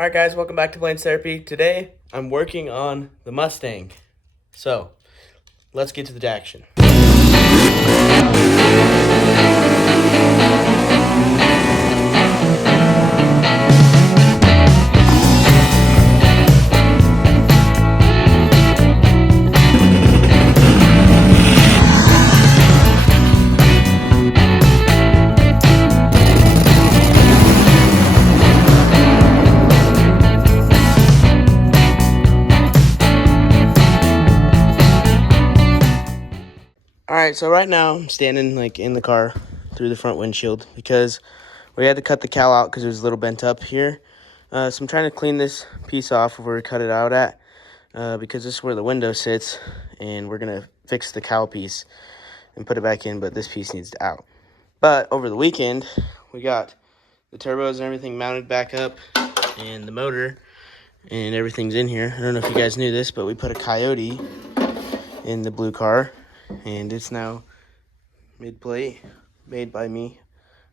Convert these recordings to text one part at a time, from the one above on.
Alright guys, welcome back to Blaynes Theapy. Today, I'm working on the Mustang. So, let's get to the action. Alright, so right now I'm standing in the car through the front windshield because we had to cut the cowl out because it was a little bent up here. So I'm trying to clean this piece off where we cut it out at because this is where the window sits, and we're going to fix the cowl piece and put it back in, but this piece needs out. But over the weekend, we got the turbos and everything mounted back up, and the motor and everything's in here. I don't know if you guys knew this, but we put a Coyote in the blue car, and it's now mid-plate, made by me.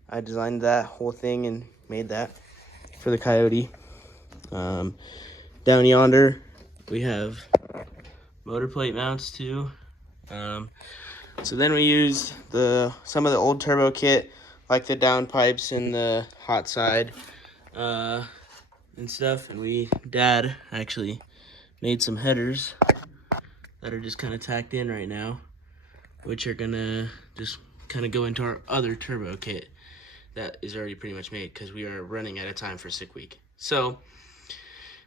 I designed that whole thing and made that for the Coyote. Down yonder, we have motor plate mounts too. So then we used some of the old turbo kit, like the downpipes and the hot side and stuff. And Dad actually made some headers that are just kind of tacked in right now, which are gonna just kind of go into our other turbo kit that is already pretty much made because we are running out of time for sick week. So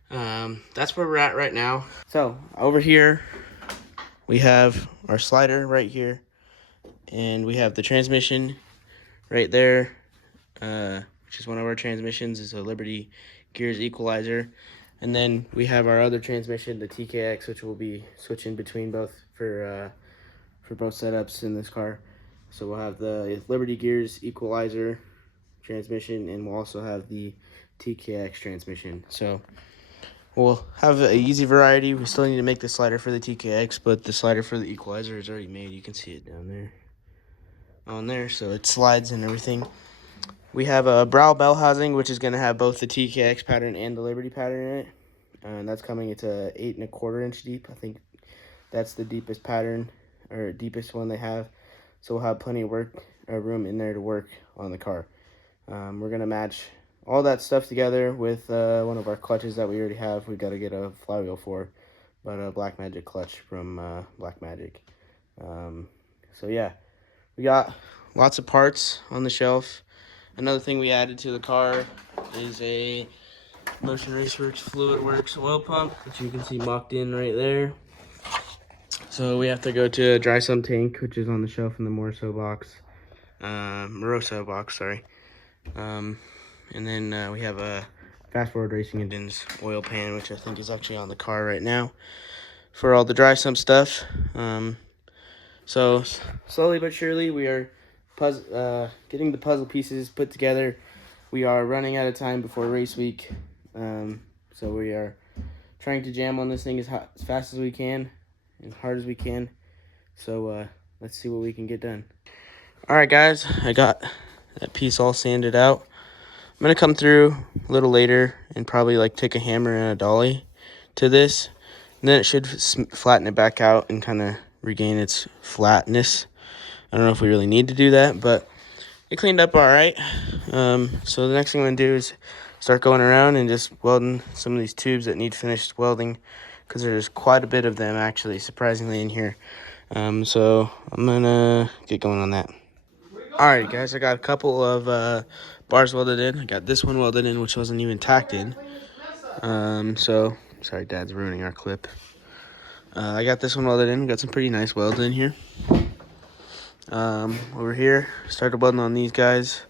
that's where we're at right now. So over here we have our slider right here, and we have the transmission right there, which is one of our transmissions. It's a Liberty Gears equalizer. And then we have our other transmission, the TKX, which we'll be switching between both for both setups in this car. So we'll have the Liberty Gears equalizer transmission, and we'll also have the TKX transmission. So we'll have an easy variety. We still need to make the slider for the TKX, but the slider for the equalizer is already made. You can see it down there on there, so it slides and everything. We have a brow bell housing, which is going to have both the TKX pattern and the Liberty pattern in it. And that's coming. It's a 8 1/4 inch deep. I think that's the deepest pattern, or deepest one they have. So we'll have plenty of room in there to work on the car. We're going to match all that stuff together with one of our clutches that we already have. We've got to get a flywheel for, but a Black Magic clutch from Black Magic. So yeah, we got lots of parts on the shelf. Another thing we added to the car is a Motion Raceworks Fluid Works oil pump, which you can see mocked in right there. So we have to go to a dry sump tank, which is on the shelf in the Moroso box, sorry. And then we have a Fast Forward Racing Engines oil pan, which I think is actually on the car right now for all the dry sump stuff. So slowly but surely we are getting the puzzle pieces put together. We are running out of time before race week, so we are trying to jam on this thing as fast as we can, as hard as we can. So let's see what we can get done. All right, guys, I got that piece all sanded out. I'm gonna come through a little later and probably take a hammer and a dolly to this, and then it should flatten it back out and kind of regain its flatness. I don't know if we really need to do that, but it cleaned up all right. So the next thing I'm going to do is start going around and just welding some of these tubes that need finished welding, because there's quite a bit of them, actually, surprisingly, in here. So I'm going to get going on that. All right, guys, I got a couple of bars welded in. I got this one welded in, which wasn't even tacked in. So, sorry, Dad's ruining our clip. I got this one welded in. Got some pretty nice welds in here. Over here, started welding on these guys.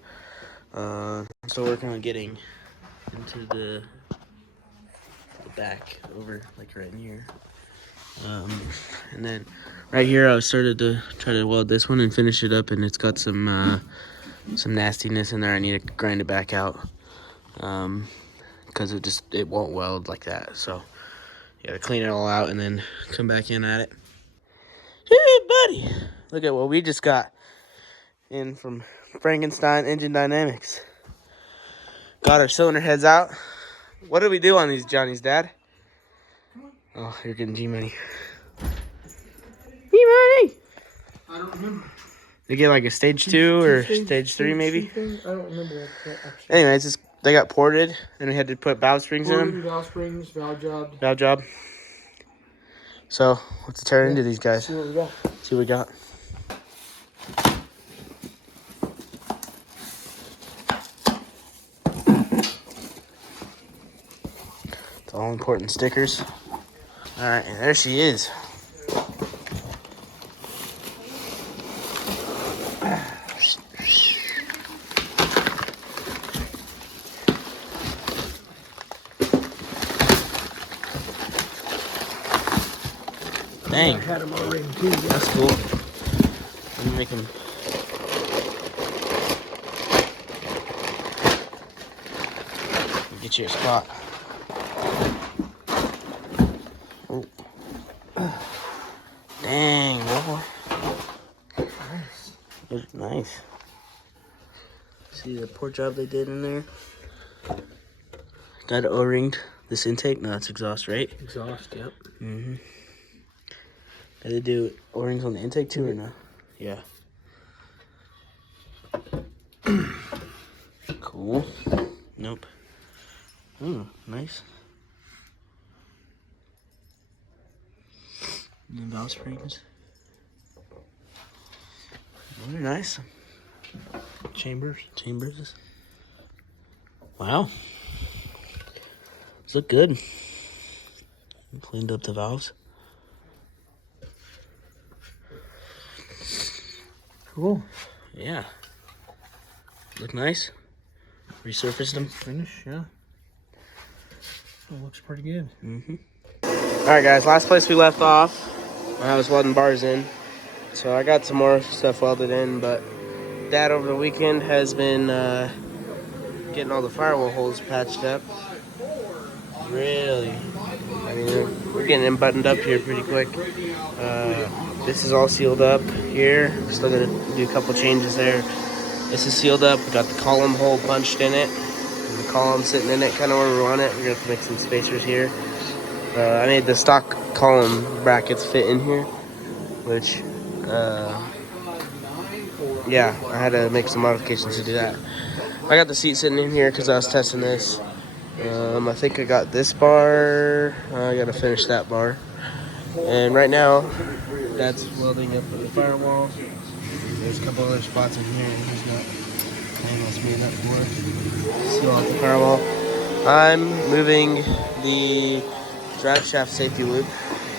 Still working on getting into the back over right in here. And then right here, I started to try to weld this one and finish it up, and it's got some nastiness in there. I need to grind it back out because it won't weld like that. So you gotta clean it all out and then come back in at it. Hey, buddy, look at what we just got in from Frankenstein Engine Dynamics. Got our cylinder heads out, What did we do on these Johnny's, Dad? Oh, you're getting G-Money. G-Money! I don't remember. They get like a stage 2 or stage 3 maybe? I don't remember that actually. Anyways, they got ported and we had to put valve springs in them. Valve springs, valve job. Valve job. So, let's turn into these guys. See what we got. See what we got. It's all important stickers. Alright, and there she is. Dang. I had them already too. That's cool. Let me make them. Get you a spot. Oh. Dang, boy. Nice. That's nice. See the port job they did in there? Got O-ringed this intake. No, it's exhaust, right? Exhaust, yep. Mm-hmm. Did they do O-rings on the intake too or no? Yeah. Cool. Nope. Ooh, nice. And then valve springs. Very nice. Chambers. Wow. These look good. Cleaned up the valves. Cool. Yeah. Look nice. Resurfaced them. Finish, yeah. It looks pretty good. Mm-hmm. Alright guys, last place we left off, I was welding bars in. So I got some more stuff welded in, but Dad over the weekend has been getting all the firewall holes patched up. Really. I mean, we're getting them buttoned up here pretty quick. This is all sealed up here. Still gonna do a couple changes there. This is sealed up. We got the column hole punched in it. And the column sitting in it, kind of where we want it. We're gonna have to make some spacers here. I made the stock column brackets fit in here, which, yeah, I had to make some modifications to do that. I got the seat sitting in here because I was testing this. I think I got this bar. I gotta finish that bar. And right now, Dad's welding up the firewall. There's a couple other spots in here. He's got panels made up for. Seal off the firewall. I'm moving the drive shaft safety loop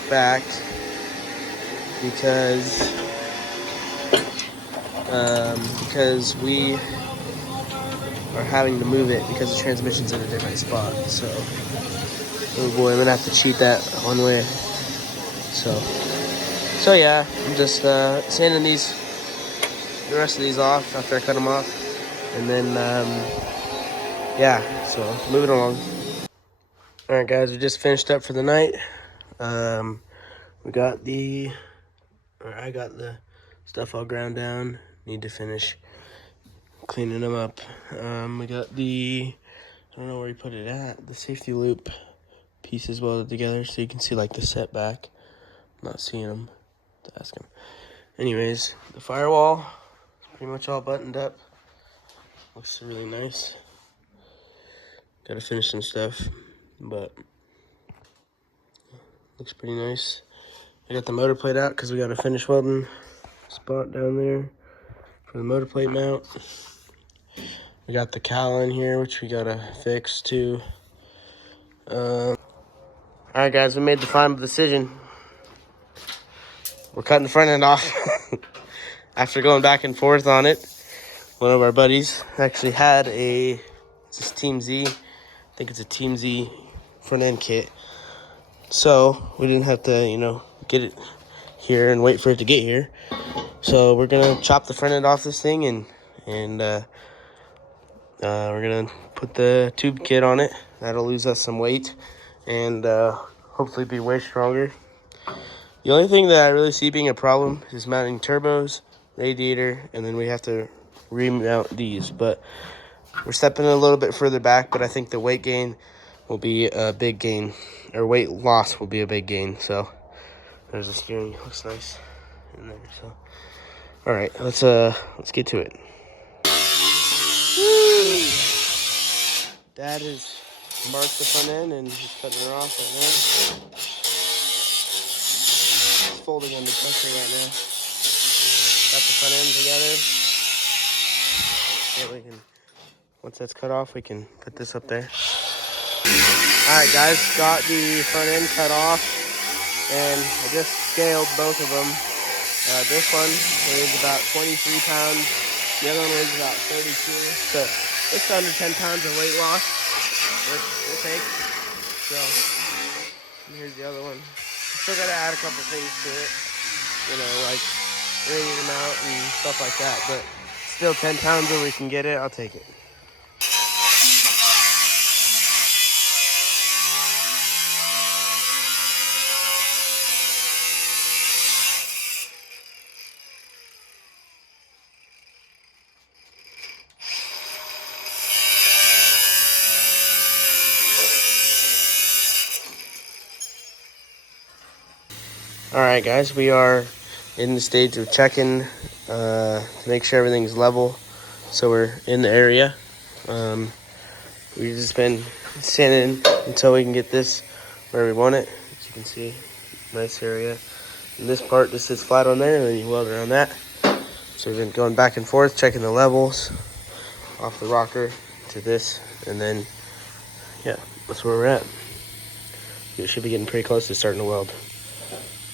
back because we are having to move it because the transmission's in a different spot. So, oh boy, I'm gonna have to cheat that one way. So yeah, I'm just sanding the rest of these off after I cut them off, and then yeah, so moving along. All right, guys, we just finished up for the night. I got the stuff all ground down. Need to finish cleaning them up. We got I don't know where he put it at, the safety loop pieces welded together so you can see like the setback. I'm not seeing them, to ask him. Anyways, the firewall is pretty much all buttoned up. Looks really nice. Gotta finish some stuff, but looks pretty nice. I got the motor plate out because we got a finish welding spot down there for the motor plate mount. We got the cowl in here, which we gotta fix too. Alright guys, we made the final decision. We're cutting the front end off. After going back and forth on it, one of our buddies actually had it's Team Z. I think it's a Team Z front end kit. So we didn't have to, get it here and wait for it to get here. So we're gonna chop the front end off this thing and we're gonna put the tube kit on it. That'll lose us some weight and hopefully be way stronger. The only thing that I really see being a problem is mounting turbos, radiator, and then we have to remount these. But we're stepping a little bit further back, but I think the weight gain will be a big gain, or weight loss will be a big gain. So there's the steering, looks nice in there. So all right, let's get to it. Dad has marked the front end and he's cutting her off right now. It's folding under pressure right now. Got the front end together. So we can, once that's cut off, we can put this up there. All right, guys, got the front end cut off, and I just scaled both of them. This one weighs about 23 pounds. The other one weighs about 32. So it's under 10 pounds of weight loss, which we'll take. So here's the other one. Still got to add a couple things to it, you know, like wringing them out and stuff like that. But still 10 pounds where we can get it, I'll take it. All right, guys, we are in the stage of checking to make sure everything's level. So we're in the area. We've just been sanding until we can get this where we want it. As you can see, nice area. And this part just sits flat on there, and then you weld around that. So we've been going back and forth, checking the levels off the rocker to this, and then, yeah, that's where we're at. We should be getting pretty close to starting to weld.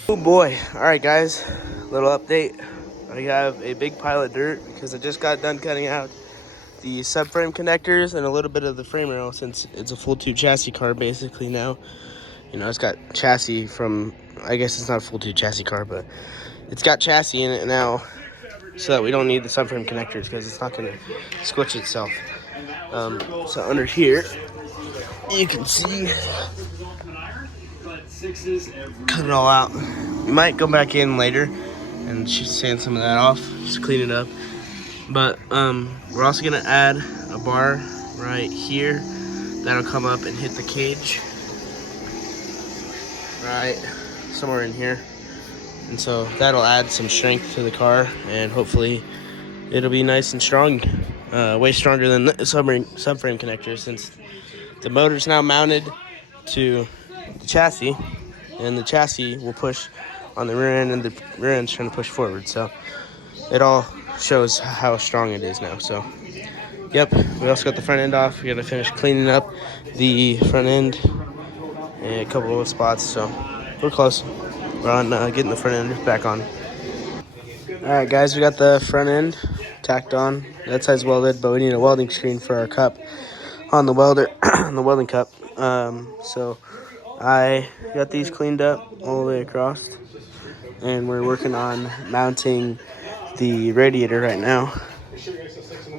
Oh boy. All right, guys, little update. I have a big pile of dirt because I just got done cutting out the subframe connectors and a little bit of the frame rail, since it's a full tube chassis car basically now. You know, it's got chassis from, I guess it's not a full tube chassis car, but it's got chassis in it now, so that we don't need the subframe connectors because it's not going to squitch itself. So under here, you can see, cut it all out. We might go back in later and just sand some of that off, just clean it up. But we're also gonna add a bar right here that'll come up and hit the cage right somewhere in here, and so that'll add some strength to the car, and hopefully it'll be nice and strong, way stronger than the subframe connectors, since the motor's now mounted to the chassis, and the chassis will push on the rear end, and the rear end's trying to push forward. So it all shows how strong it is now. So yep, we also got the front end off. We gotta finish cleaning up the front end and a couple of spots, so we're close. We're on getting the front end back on. All right, guys, we got the front end tacked on. That side's welded, but we need a welding screen for our cup on the welder, on the welding cup. So I got these cleaned up all the way across, and we're working on mounting the radiator right now.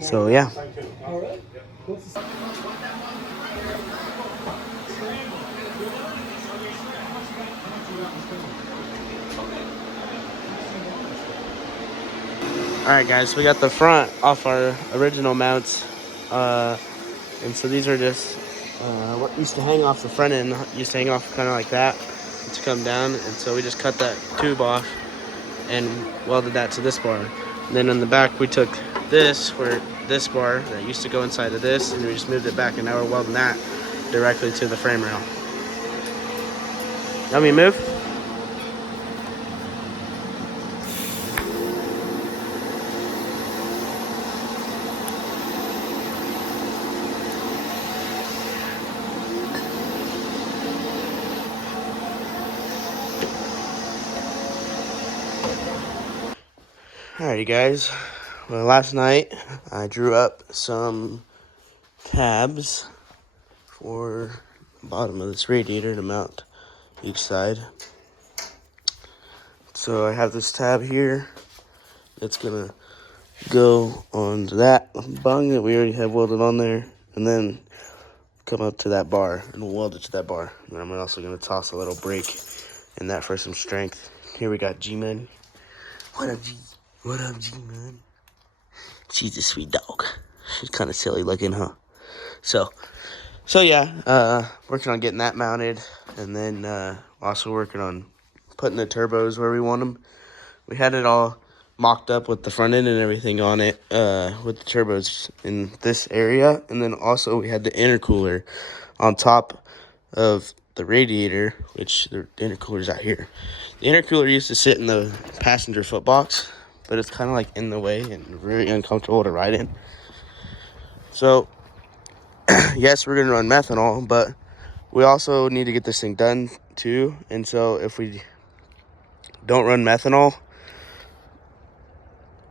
So yeah. Alright, guys, we got the front off our original mounts, and so these are just what used to hang off the front end, used to hang off kind of like that to come down, and so we just cut that tube off and welded that to this bar. And then on the back we took this bar that used to go inside of this, and we just moved it back, and now we're welding that directly to the frame rail. Let me move. Alrighty, guys, well, last night I drew up some tabs for the bottom of this radiator to mount each side. So I have this tab here that's gonna go on that bung that we already have welded on there, and then come up to that bar, and we'll weld it to that bar. And I'm also gonna toss a little brake in that for some strength. Here we got G-Man. What up, G? What up, G-Man? She's a sweet dog. She's kind of silly looking, huh? So So yeah, working on getting that mounted, and then also working on putting the turbos where we want them. We had it all mocked up with the front end and everything on it, with the turbos in this area, and then also we had the intercooler on top of the radiator, which the intercooler's out here. The intercooler used to sit in the passenger footbox, but it's kind of like in the way and very uncomfortable to ride in. So yes, we're gonna run methanol, but we also need to get this thing done too. And so if we don't run methanol,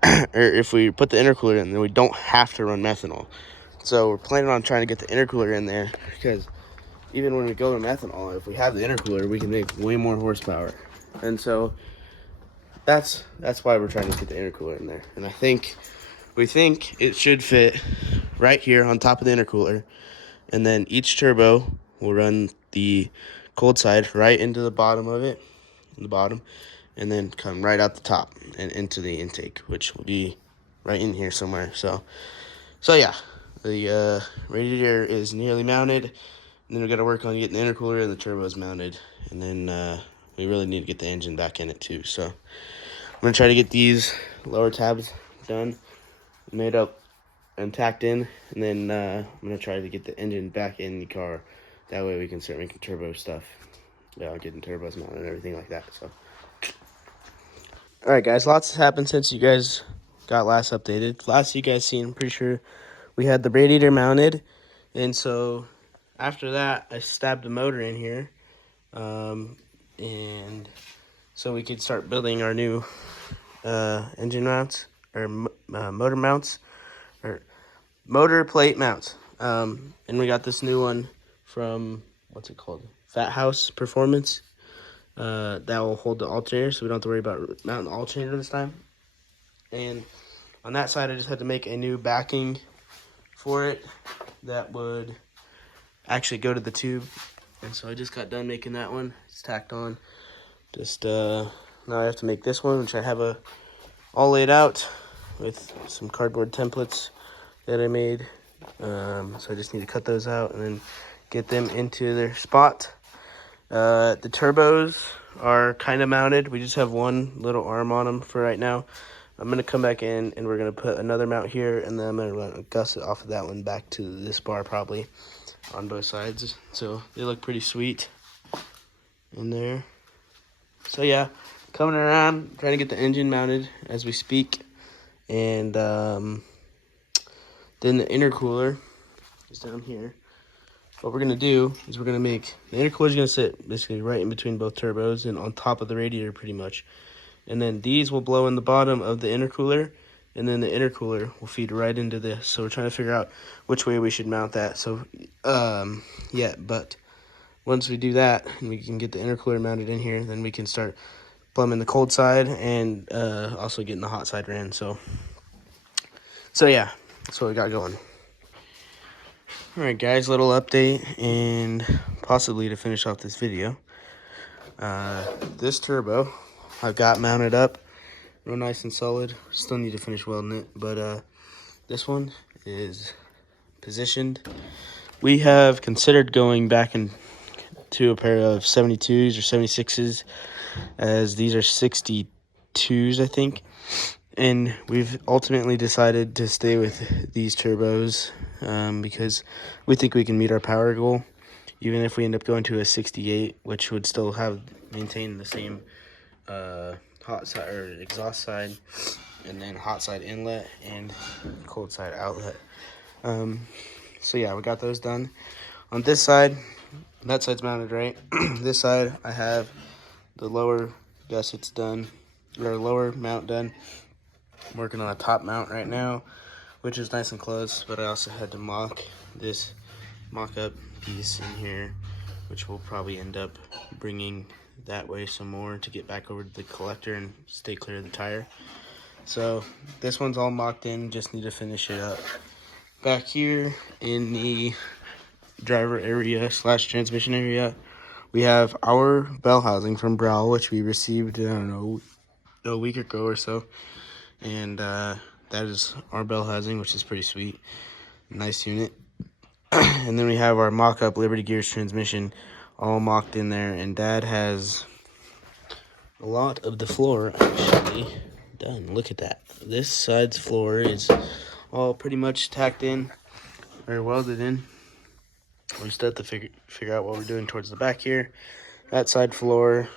or if we put the intercooler in, then we don't have to run methanol. So we're planning on trying to get the intercooler in there, because even when we go to methanol, if we have the intercooler, we can make way more horsepower. And so that's why we're trying to get the intercooler in there. And we think it should fit right here on top of the intercooler. And then each turbo will run the cold side right into the bottom of it, and then come right out the top and into the intake, which will be right in here somewhere. So yeah, the radiator is nearly mounted, and then we got to work on getting the intercooler and the turbos mounted, and then we really need to get the engine back in it too. So I'm gonna try to get these lower tabs done, made up and tacked in, and then I'm gonna try to get the engine back in the car. That way we can start making turbo stuff, getting turbos mounted and everything like that. So all right, guys, lots has happened since you guys got last updated. Last you guys seen, I'm pretty sure we had the radiator mounted, and so after that I stabbed the motor in here, and so we could start building our new engine mounts, or motor mounts, or motor plate mounts. And we got this new one from, what's it called, Fat House Performance, that will hold the alternator, so we don't have to worry about mounting the alternator this time. And on that side, I just had to make a new backing for it that would actually go to the tube. And so I just got done making that one. It's tacked on. Just now I have to make this one, which I have all laid out with some cardboard templates that I made. So I just need to cut those out and then get them into their spot. The turbos are kind of mounted. We just have one little arm on them for right now. I'm going to come back in and we're going to put another mount here, and then I'm going to run a gusset off of that one back to this bar probably on both sides. So they look pretty sweet in there. So yeah, coming around, trying to get the engine mounted as we speak. And then the intercooler is down here. What we're going to do is we're going to make, the intercooler is going to sit basically right in between both turbos and on top of the radiator pretty much. And then these will blow in the bottom of the intercooler, and then the intercooler will feed right into this. So we're trying to figure out which way we should mount that. So, yeah, but once we do that and we can get the intercooler mounted in here, then we can start plumbing the cold side and also getting the hot side ran. So yeah, that's what we got going. All right, guys, little update and possibly to finish off this video. This turbo I've got mounted up real nice and solid. Still need to finish welding it, but this one is positioned. We have considered going back into a pair of 72s or 76s, as these are 62s, I think. And we've ultimately decided to stay with these turbos because we think we can meet our power goal, even if we end up going to a 68, which would still maintain the same hot side or exhaust side, and then hot side inlet and cold side outlet. So yeah, we got those done. On this side, that side's mounted right. This side, I have the lower gussets done, or lower mount done. I'm working on a top mount right now, which is nice and close, but I also had to mock this mock-up piece in here, which will probably end up bringing that way some more to get back over to the collector and stay clear of the tire. So this one's all mocked in, just need to finish it up. Back here in the driver area / transmission area, we have our bell housing from Browl, which we received, I don't know, a week ago or so. And that is our bell housing, which is pretty sweet. Nice unit. And then we have our mock-up Liberty Gears transmission all mocked in there. And Dad has a lot of the floor actually done. Look at that. This side's floor is all pretty much tacked in or welded in. We just have to figure out what we're doing towards the back here. That side floor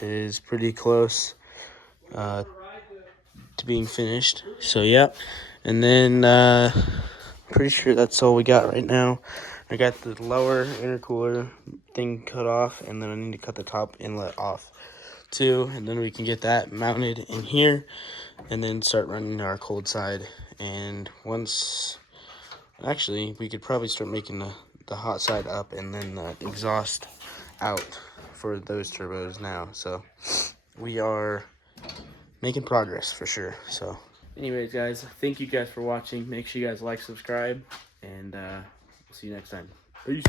is pretty close to being finished. So yeah, and then pretty sure that's all we got right now. I got the lower intercooler thing cut off, and then I need to cut the top inlet off too, and then we can get that mounted in here and then start running our cold side. And once, actually, we could probably start making the hot side up and then the exhaust out for those turbos now. So we are making progress for sure. So anyways, guys, thank you guys for watching. Make sure you guys like, subscribe, and we'll see you next time. Peace.